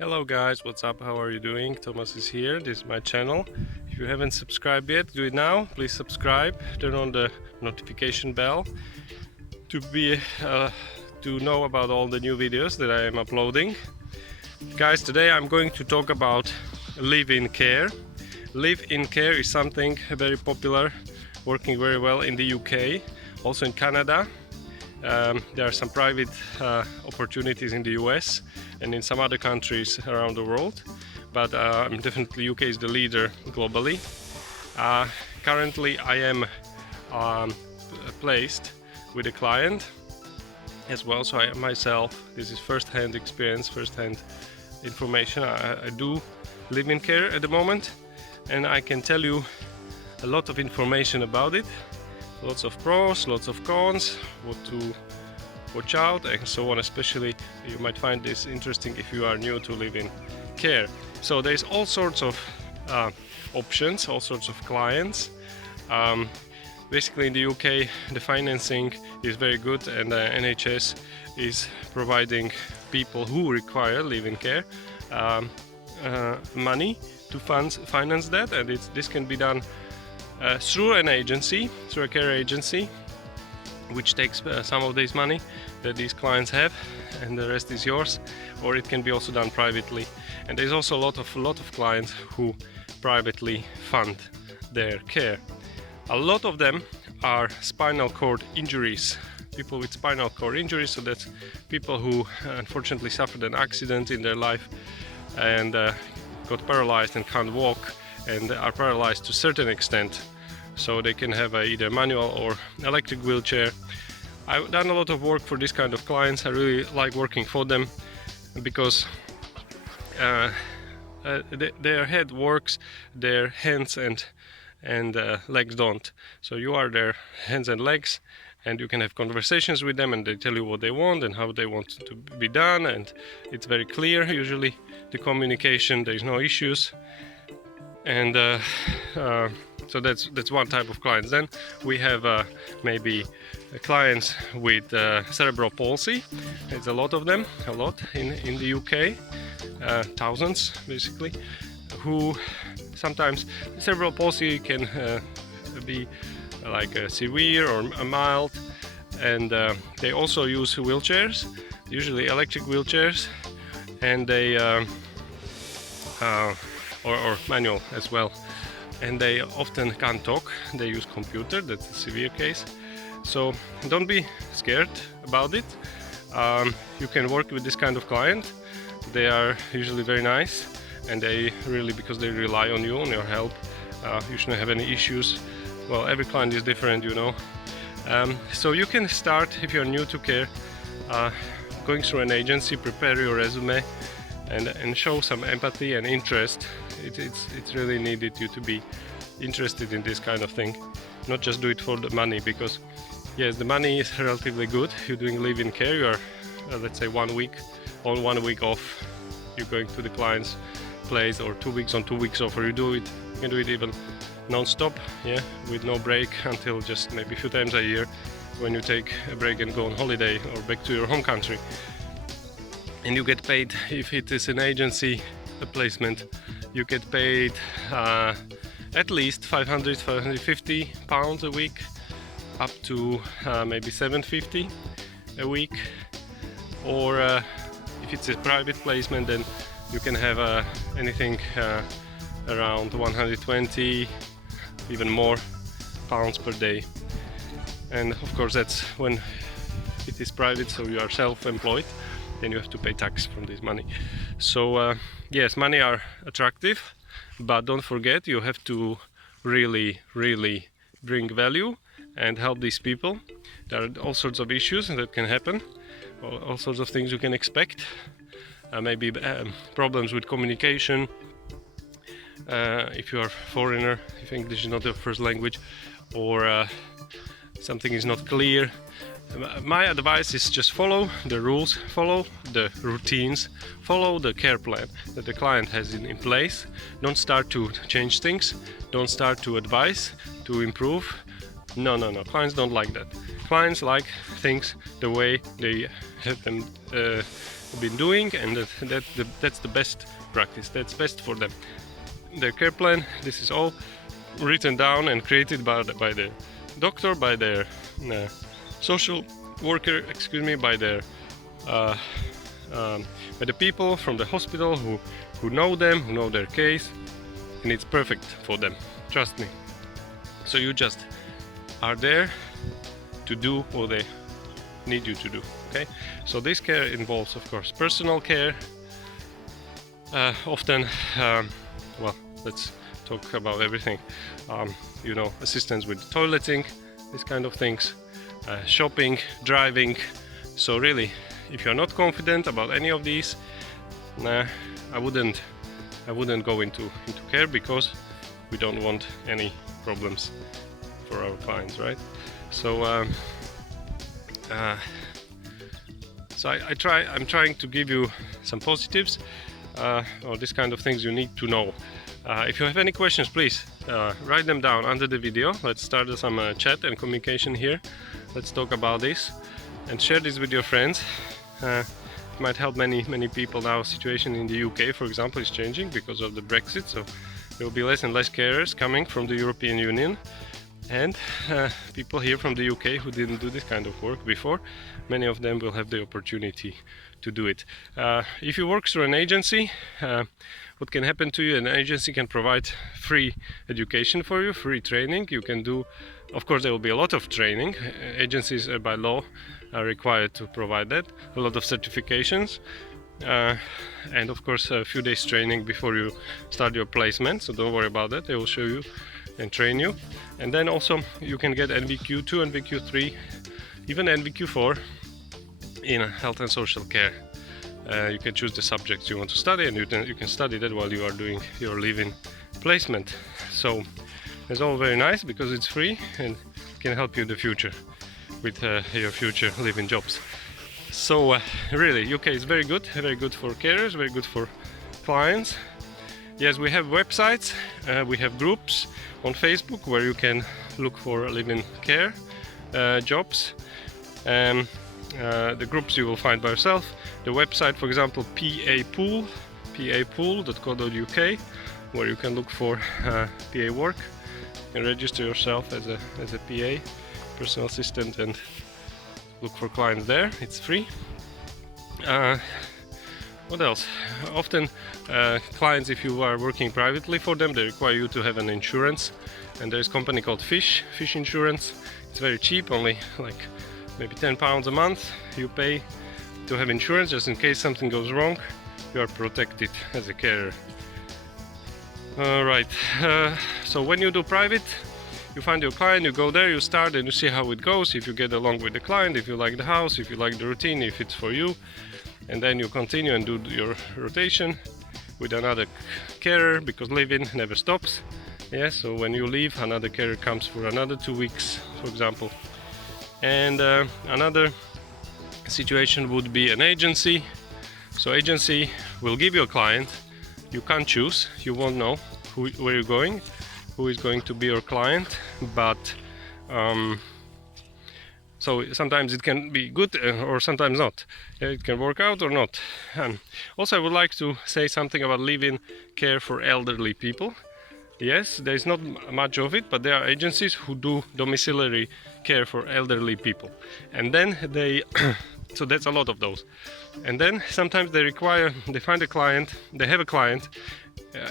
Hello guys, what's up? How are you doing? Thomas is here. This is my channel. If you haven't subscribed yet, do it now. Please subscribe. Turn on the notification bell to know about all the new videos that I am uploading. Guys, today I'm going to talk about live-in care. Live-in care is something very popular, working very well in the UK, also in Canada. There are some private opportunities in the US and in some other countries around the world, but definitely UK is the leader globally. Currently I am placed with a client as well, so I myself, this is first-hand experience, first-hand information. I do live in care at the moment, and I can tell you a lot of information about it. Lots of pros, lots of cons, what to watch out and so on. Especially you might find this interesting if you are new to live-in care. So there's all sorts of options, all sorts of clients. Basically in the UK the financing is very good, and the NHS is providing people who require live-in care money to finance that, and this can be done through an agency, through a care agency, which takes some of this money that these clients have, and the rest is yours. Or it can be also done privately. And there's also a lot of clients who privately fund their care. A lot of them are spinal cord injuries. People with spinal cord injuries, so that's people who unfortunately suffered an accident in their life and got paralyzed and can't walk, and are paralyzed to a certain extent, so they can have either manual or electric wheelchair. I've done a lot of work for this kind of clients. I really like working for them because their head works, their hands and legs don't. So you are their hands and legs, and you can have conversations with them, and they tell you what they want and how they want to be done, and it's very clear usually, the communication, there's no issues. And so that's one type of clients. Then we have maybe clients with cerebral palsy. There's a lot of them, in the UK, thousands basically, who sometimes cerebral palsy can be like a severe or a mild, and they also use wheelchairs, usually electric wheelchairs, and they or manual as well, and they often can't talk. They use computer. That's a severe case, so don't be scared about it. You can work with this kind of client. They are usually very nice, and they really, because they rely on you, on your help, you shouldn't have any issues. Well, every client is different, you know. So you can start, if you're new to care, going through an agency, prepare your resume, and show some empathy and interest. It's really needed you to be interested in this kind of thing, not just do it for the money, because yes, the money is relatively good. You're doing live-in care, you are let's say 1 week on, 1 week off, you're going to the client's place, or 2 weeks on, 2 weeks off, or you can do it even non-stop, yeah, with no break, until just maybe a few times a year when you take a break and go on holiday or back to your home country. And you get paid, if it is an agency placement, you get paid at least 550 pounds a week, up to maybe 750 a week. Or if it's a private placement, then you can have anything around 120, even more, pounds per day. And of course that's when it is private, so you are self-employed, then you have to pay tax from this money. So yes, money are attractive, but don't forget, you have to really bring value and help these people. There are all sorts of issues that can happen, all sorts of things you can expect, maybe problems with communication, if you are a foreigner, if English is not your first language, or something is not clear. My advice is just follow the rules, follow the routines, follow the care plan that the client has in place. Don't start to change things, don't start to advise, to improve. No, clients don't like that. Clients like things the way they have them been doing, and that's the best practice. That's best for them. Their care plan, this is all written down and created by the doctor, by their social worker, excuse me, by their by the people from the hospital who know them, who know their case, and it's perfect for them, trust me. So you just are there to do what they need you to do. Okay, so this care involves, of course, personal care, often well, let's talk about everything, you know, assistance with toileting, these kind of things, shopping, driving. So really, if you're not confident about any of these, I wouldn't go into care, because we don't want any problems for our clients, right? So I'm trying to give you some positives, or this kind of things you need to know. If you have any questions, please write them down under the video. Let's start some chat and communication here. Let's talk about this and share this with your friends. It might help many people now. Situation in the UK, for example, is changing because of the Brexit, so there will be less and less carers coming from the European Union, and people here from the UK who didn't do this kind of work before, many of them will have the opportunity to do it. If you work through an agency, what can happen to you? An agency can provide free education for you, free training. You can do, of course, there will be a lot of training. Agencies by law are required to provide that, a lot of certifications, and of course a few days training before you start your placement, so don't worry about that. They will show you and train you. And then also you can get NVQ2, NVQ3, even NVQ4 in health and social care. You can choose the subjects you want to study, and you can study that while you are doing your live-in placement. So it's all very nice because it's free and can help you in the future with your future live-in jobs. So really, UK is very good for carers, very good for clients. Yes, we have websites, we have groups on Facebook where you can look for live-in care jobs. The groups you will find by yourself. The website, for example, papool.co.uk, where you can look for PA work. You can register yourself as a PA, personal assistant, and look for clients there. It's free. What else? Often clients, if you are working privately for them, they require you to have an insurance, and there is a company called Fish Insurance. It's very cheap, only like maybe £10 a month you pay to have insurance, just in case something goes wrong. You are protected as a carer. Alright, so when you do private, you find your client, you go there, you start, and you see how it goes, if you get along with the client, if you like the house, if you like the routine, if it's for you, and then you continue and do your rotation with another carer, because live-in never stops. Yeah, so when you leave, another carer comes for another 2 weeks, for example. And another situation would be an agency. So agency will give you a client. You can't choose, you won't know where you're going, who is going to be your client, but so sometimes it can be good or sometimes not. It can work out or not. Also, I would like to say something about live-in care for elderly people. Yes, there is not much of it, but there are agencies who do domiciliary care for elderly people, and then they so that's a lot of those. And then sometimes they find a client, they have a client,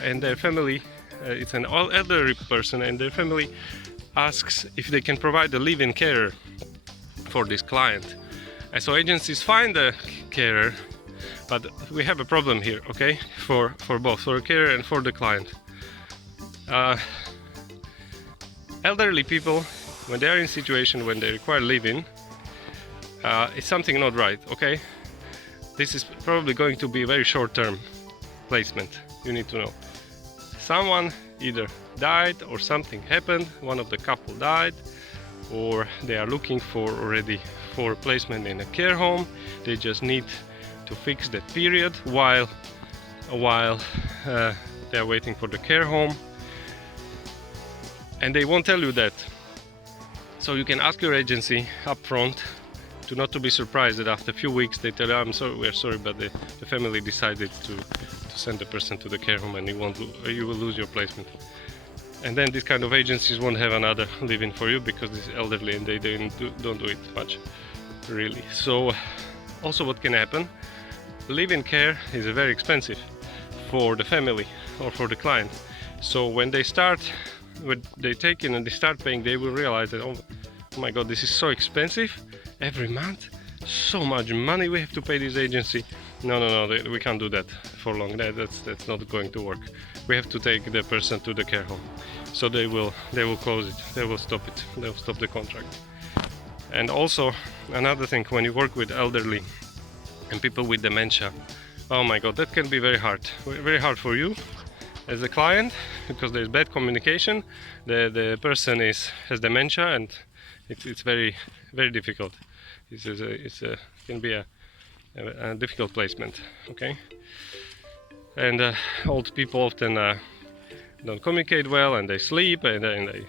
and their family, it's an elderly person, and their family asks if they can provide a live-in carer for this client. And so agencies find a carer, but we have a problem here, okay, for both, for a carer and for the client. Elderly people, when they are in a situation when they require live-in, it's something not right, okay? This is probably going to be a very short-term placement, you need to know. Someone either died or something happened, one of the couple died, or they are looking for placement in a care home. They just need to fix that period while they are waiting for the care home, and they won't tell you that. So you can ask your agency up front not to be surprised that after a few weeks they tell you, I'm sorry, we're sorry, but the family decided to send the person to the care home and you will lose your placement. And then these kind of agencies won't have another live-in for you because this is elderly and they don't do it much, really. So also what can happen, live-in care is very expensive for the family or for the client. So when they take in and they start paying, they will realize that, oh my god, this is so expensive every month, so much money we have to pay this agency. No, we can't do that for long. That's not going to work. We have to take the person to the care home. So they will close it, they will stop it, they will stop the contract. And also another thing, when you work with elderly and people with dementia, oh my god, that can be very hard for you as a client, because there's bad communication. The person has dementia and it's very difficult. It can be a difficult placement, okay? And old people often don't communicate well, and they sleep, and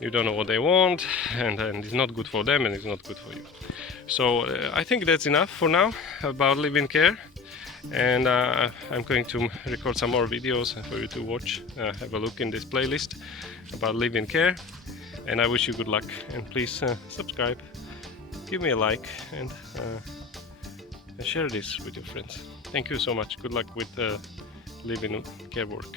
you don't know what they want, and it's not good for them and it's not good for you. So I think that's enough for now about live-in care. And I'm going to record some more videos for you to watch. Have a look in this playlist about live-in care, and I wish you good luck. And please subscribe, give me a like, and share this with your friends. Thank you so much. Good luck with live-in care work.